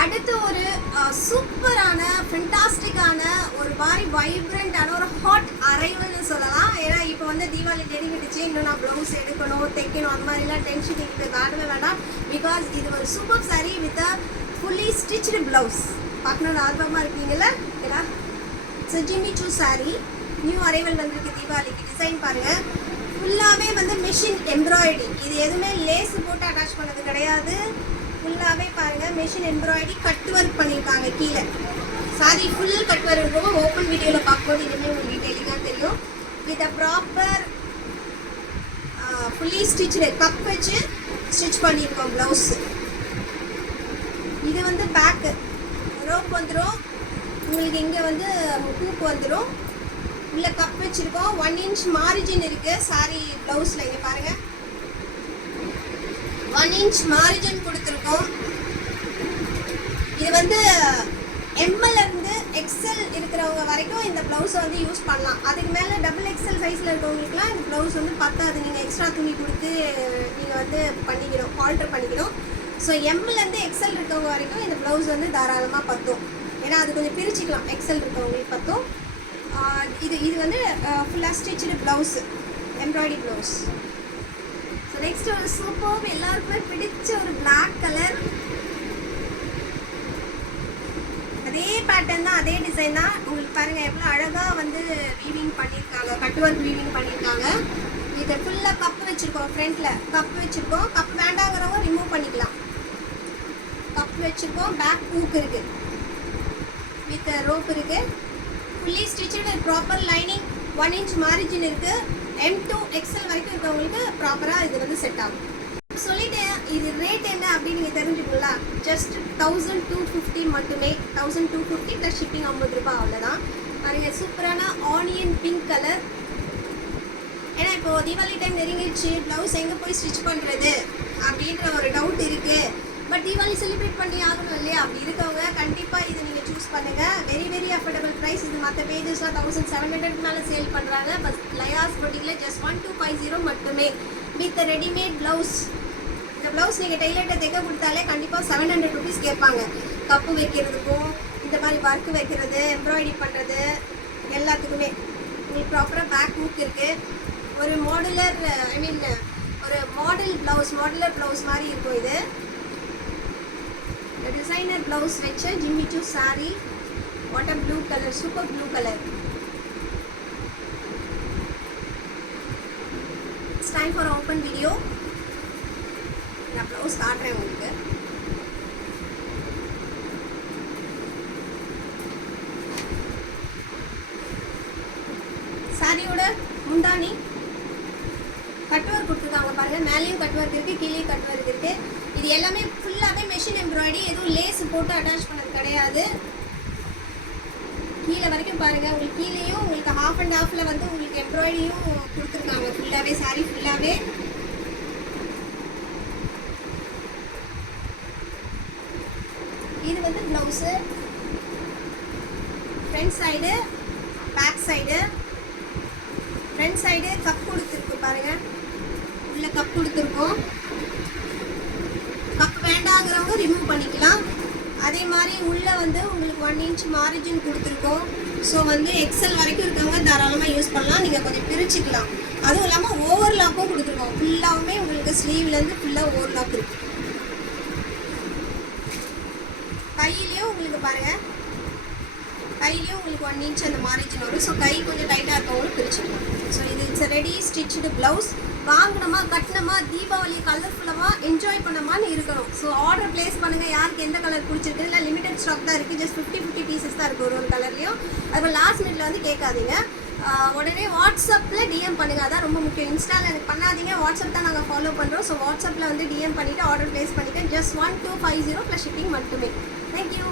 அடுத்து ஒரு சூப்பரான ஃபென்டாஸ்டிக்கான ஒரு மாதிரி வைப்ரண்டான ஒரு ஹாட் அரைவல்னு சொல்லலாம். ஏன்னா இப்போ வந்து தீபாவளி நெருங்கிடுச்சு, இன்னும் நான் ப்ளவுஸ் எடுக்கணும் தைக்கணும் அந்த மாதிரிலாம் டென்ஷன் எனக்கு வேண்டவே வேண்டாம். பிகாஸ் இது ஒரு super sari with a fully stitched blouse. பார்க்கணுன்னு ஆர்வமாக இருக்கீங்களா? ஏன்னா ஜிம்மி சூ சாரீ நியூ அரைவல் வந்திருக்கு தீபாவளிக்கு. டிசைன் பாருங்கள், ஃபுல்லாகவே வந்து மிஷின் எம்ப்ராய்டரி. இது எதுவுமே லேஸ் போட்டு அட்டாச் பண்ணது கிடையாது. ஃபுல்லாகவே பாருங்கள் மிஷின் எம்ப்ராய்டரி கட் ஒர்க் பண்ணியிருக்காங்க. கீழே சாரி ஃபுல் கட் ஒர்க் இருக்கும். ஓப்பன் வீடியோவில் பார்க்கும்போது இதுவுமே உங்களுக்கு டீட்டெயிலிங்காக தெரியும். இதை ப்ராப்பர் ஃபுல்லி ஸ்டிச்சு கப் வச்சு ஸ்டிச் பண்ணியிருக்கோம் ப்ளவுஸு. இது வந்து பேக்கு ரோப் வந்துடும் உங்களுக்கு. இங்கே வந்து ஹூக் வந்துடும். இல்லை கப் வச்சுருக்கோம். 1 இன்ச் மார்ஜின் இருக்குது சாரி ப்ளவுஸில். இங்கே பாருங்கள் 1 இன்ச் மார்ஜின் கொடுத்துருக்கோம். இது வந்து எம்எல் இருந்து எக்ஸ்எல் இருக்கிறவங்க வரைக்கும் இந்த ப்ளவுஸை வந்து யூஸ் பண்ணலாம். அதுக்கு மேலே டபுள் எக்ஸ்எல் சைஸில் இருக்கவங்களுக்குலாம் இந்த ப்ளவுஸ் வந்து பத்தாது. நீங்கள் எக்ஸ்ட்ரா துணி கொடுத்து நீங்கள் வந்து பண்ணிக்கணும், ஆல்ட்ரு பண்ணிக்கணும். ஸோ எம்எல்லேருந்து எக்ஸ்எல் இருக்கவங்க வரைக்கும் இந்த ப்ளவுஸ் வந்து தாராளமாக பற்றும். ஏன்னா அது கொஞ்சம் பிரிச்சுக்கலாம். எக்ஸ்எல் இருக்கவங்களுக்கு பற்றும். இது வந்து ஃபுல்லாக stitch blouse, embroidery blouse. So next ஒரு சூப்பர் எல்லாருக்குமே பிடிச்ச ஒரு பிளாக் கலர். அதே பேட்டர்ன் தான், அதே டிசைன் தான். உங்களுக்கு பாருங்கள் எவ்வளோ அழகாக வந்து வீவிங் பண்ணியிருக்காங்க, கட் ஒர்க் வீவிங் பண்ணியிருக்காங்க. இதை ஃபுல்லாக கப்பு வச்சுருக்கோம். ஃப்ரண்ட்டில் கப்பு வச்சுருக்கோம். கப் வேண்டாங்கிறவங்க ரிமூவ் பண்ணிக்கலாம். கப் வச்சுருக்கோம். பேக் ஹூக் இருக்குது வித் ரோப் இருக்குது. Fully stitched proper lining. 1 inch margin இருக்குது. M2 XL வரைக்கும் இருக்கவங்களுக்கு ப்ராப்பராக இது வந்து செட் ஆகும். சொல்லிட்டேன். இது ரேட் என்ன அப்படின்னு நீங்கள் தெரிஞ்சுக்கலாம். ஜஸ்ட் 1250 மட்டுமே. 1250 ப்ளஸ் ஷிப்பிங் 50 ரூபாய், அவ்வளோதான். பாருங்க சூப்பரான ஆனியன் பிங்க் கலர். ஏன்னா இப்போது தீபாவளி டைம் நெருங்கிடுச்சு, ப்ளவுஸ் எங்கே போய் ஸ்டிச் பண்ணுறது அப்படின்ற ஒரு டவுட் இருக்குது. பட் தீபாவளி செலிப்ரேட் பண்ணி ஆகணும் இல்லையா? அப்படி இருக்கவங்க கண்டிப்பாக இது நீங்கள் சூஸ் பண்ணுங்கள். Very very affordable price. இது மற்ற பேஜஸ்லாம் 1700 மேலே சேல் பண்ணுறாங்க. பட் லயாஸ் பொட்டிக்கில் ஜஸ்ட் 1250 மட்டுமே வித் ரெடிமேட் ப்ளவுஸ். இந்த ப்ளவுஸ் நீங்கள் டெய்லர்கிட்ட தைக்க கொடுத்தாலே கண்டிப்பாக 700 ருபீஸ் கேட்பாங்க. கப்பு வைக்கிறதுக்கும் இந்த மாதிரி ஒர்க்கு வைக்கிறது, எம்ப்ராய்டரி பண்ணுறது எல்லாத்துக்குமே. உங்களுக்கு ப்ராப்பராக பேக் ஹூக் இருக்குது. ஒரு மாடுலர் ஒரு மாடுலர் ப்ளவுஸ் மாதிரி இருக்கும். இது டிசைனர் ப்ளவுஸ் வச்ச ஜிம்மி சூ sorry. Water blue colour, super blue colour. It's time for open video. நான் ப்ளவுஸ் காட்டுறேன் உங்களுக்கு. சாரியோட முந்தானி கட் ஒர்க் கொடுத்துருக்காங்க பாருங்கள். மேலேயும் கட் ஒர்க் இருக்குது, கீழேயும் கட் ஒர்க் இருக்குது. இது எல்லாமே ஃபுல்லாகவே மெஷின் எம்ப்ராய்டரி. எதுவும் லேஸ் போட்டு அட்டாச் பண்ணது கிடையாது. கீழே வரைக்கும் பாருங்கள். உங்களுக்கு கீழேயும் உங்களுக்கு ஹாஃப் அண்ட் ஹாஃபில் வந்து உங்களுக்கு எம்ப்ராய்டரியும் கொடுத்துருக்காங்க. ஃபுல்லாகவே சாரி ஃபுல்லாகவே. இது வந்து blouse. Front side, back side. Front side cup கொடுத்துருக்கு பாருங்கள். உள்ள கப் கொடுத்துருக்கோம். கப் வேண்டாங்கிறவங்க ரிமூவ் பண்ணிக்கலாம். அதே மாதிரி உள்ளே வந்து உங்களுக்கு 1 இன்ச் மார்ஜின் கொடுத்துருக்கோம். ஸோ வந்து எக்ஸ்எல் வரைக்கும் இருக்கவங்க தாராளமாக யூஸ் பண்ணலாம். நீங்கள் கொஞ்சம் பிரிச்சுக்கலாம். அதுவும் இல்லாமல் ஓவர்லாக்கும் கொடுத்துருக்கோம். ஃபுல்லாகவுமே உங்களுக்கு ஸ்லீவ்லேருந்து ஃபுல்லாக ஓவர்லாக் இருக்குது. கையிலையும் உங்களுக்கு பாருங்கள், கையிலையும் உங்களுக்கு 1 இன்ச் அந்த மார்ஜின் வரும். ஸோ கை கொஞ்சம் டைட்டாக இருக்கவங்களும் பிரிச்சுக்கலாம். ஸோ இது இட்ஸ் ரெடி ஸ்டிச்சுடு ப்ளவுஸ். வாங்கினோமா, கட்டினமா, தீபாவளி கலர்ஃபுல்லாக என்ஜாய் பண்ணமான்னு இருக்கணும். ஸோ ஆர்டர் ப்ளேஸ் பண்ணுங்கள். யாருக்கு எந்த கலர் பிடிச்சிருக்கு. இல்லை லிமிடெட் ஸ்டாக் தான் இருக்குது. ஜஸ்ட் 50 பீசஸ் தான் இருக்குது ஒரு கலர்லேயும். அதுபோல் லாஸ்ட் மினிட்ல வந்து கேட்காதீங்க. உடனே வாட்ஸ்அப்பில் டிஎம் பண்ணுங்கள். அதான் ரொம்ப முக்கியம். இன்ஸ்டாவில் எனக்கு பண்ணாதீங்க. வாட்ஸ்அப் தான் நாங்கள் ஃபாலோ பண்ணுறோம். ஸோ வாட்ஸ்அப்பில் வந்து டிஎம் பண்ணிவிட்டு ஆர்டர் ப்ளேஸ் பண்ணிவிட்டு ஜஸ்ட் 1250 ப்ளஸ் ஷிப்பிங் மட்டுமே. தேங்க்யூ.